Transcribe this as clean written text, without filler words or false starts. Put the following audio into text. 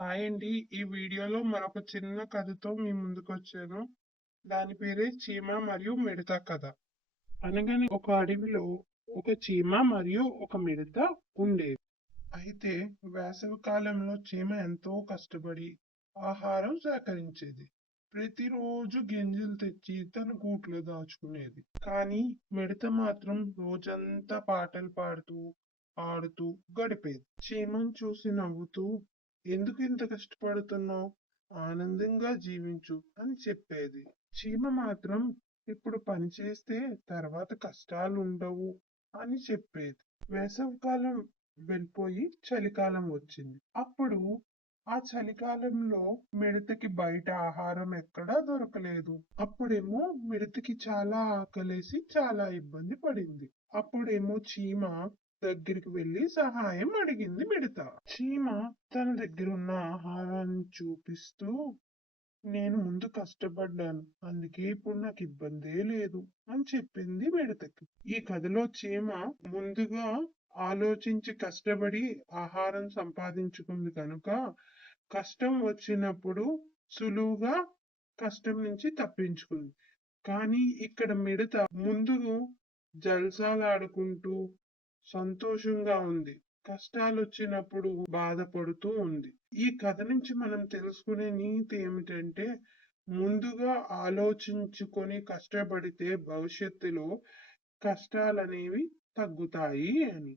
Hi అండి. ఈ వీడియోలో మరొక చిన్న కథతో మీ ముందుకొచ్చాను. దాని పేరే చీమ మరియు మిడత కథ. అనగానే ఒక అడవిలో ఒక చీమ మరియు ఒక మిడత ఉండేవి. అయితే వేసవి కాలంలో చీమ ఎంతో కష్టపడి ఆహారం సేకరించేది. ప్రతిరోజు గింజలు తెచ్చి తన గూట్లో దాచుకునేది. కానీ మిడత మాత్రం రోజంతా పాటలు పాడుతూ ఆడుతూ గడిపేది. చీమను చూసి నవ్వుతూ ఎందుకు ఇంత కష్టపడుతున్నావు, ఆనందంగా జీవించు అని చెప్పేది. చీమ మాత్రం ఇప్పుడు పని చేస్తే తర్వాత కష్టాలు ఉండవు అని చెప్పేది. వేసవికాలం వెళ్ళిపోయి చలికాలం వచ్చింది. అప్పుడు ఆ చలికాలంలో మిడతకి బయట ఆహారం ఎక్కడా దొరకలేదు. అప్పుడేమో మిడతకి చాలా ఆకలేసి చాలా ఇబ్బంది పడింది. అప్పుడేమో చీమ దగ్గరికి వెళ్లి సహాయం అడిగింది మిడత. చీమ తన దగ్గరున్న ఆహారాన్ని చూపిస్తూ నేను ముందు కష్టపడ్డాను, అందుకే ఇప్పుడు నాకు ఇబ్బందే లేదు అని చెప్పింది మిడతకి. ఈ కథలో చీమ ముందుగా ఆలోచించి కష్టపడి ఆహారం సంపాదించుకుంది కనుక కష్టం వచ్చినప్పుడు సులువుగా కష్టం నుంచి తప్పించుకుంది. కానీ ఇక్కడ మిడత ముందు జల్సాలాడుకుంటూ సంతోషంగా ఉంది, కష్టాలొచ్చినప్పుడు బాధపడుతూ ఉంది. ఈ కథ నుంచి మనం తెలుసుకునే నీతి ఏమిటంటే ముందుగా ఆలోచించుకొని కష్టపడితే భవిష్యత్తులో కష్టాలనేవి తగ్గుతాయి అని.